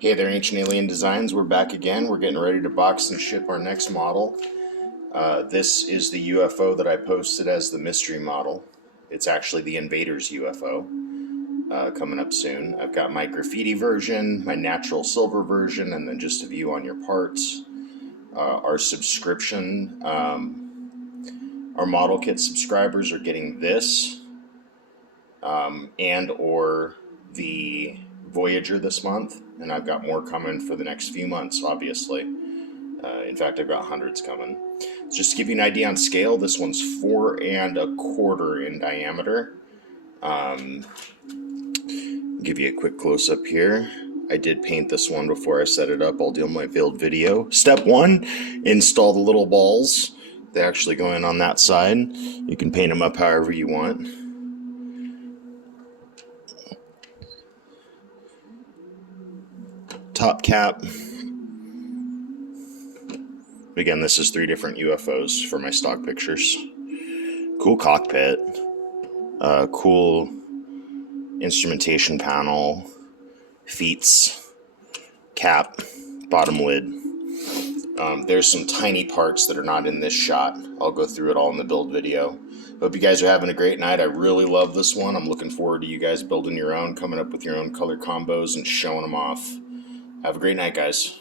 Hey there, Ancient Alien Designs. We're back again. We're getting ready to box and ship our next model. This is the UFO that I posted as the mystery model. It's actually the Invaders UFO coming up soon. I've got my graffiti version, my natural silver version, and then just a view on your parts. Our subscription, our model kit subscribers are getting this and or the Voyager this month, and I've got more coming for the next few months, obviously. In fact, I've got hundreds coming. Just to give you an idea on scale, this one's 4 1/4 in diameter. Give you a quick close-up here. I did paint this one before I set it up. I'll do my build video. Step 1, install the little balls. They actually go in on that side. You can paint them up however you want. Top cap. Again, this is 3 different UFOs for my stock pictures. Cool cockpit. Cool instrumentation panel. Feets. Cap. Bottom lid. There's some tiny parts that are not in this shot. I'll go through it all in the build video. Hope you guys are having a great night. I really love this one. I'm looking forward to you guys building your own, coming up with your own color combos and showing them off. Have a great night, guys.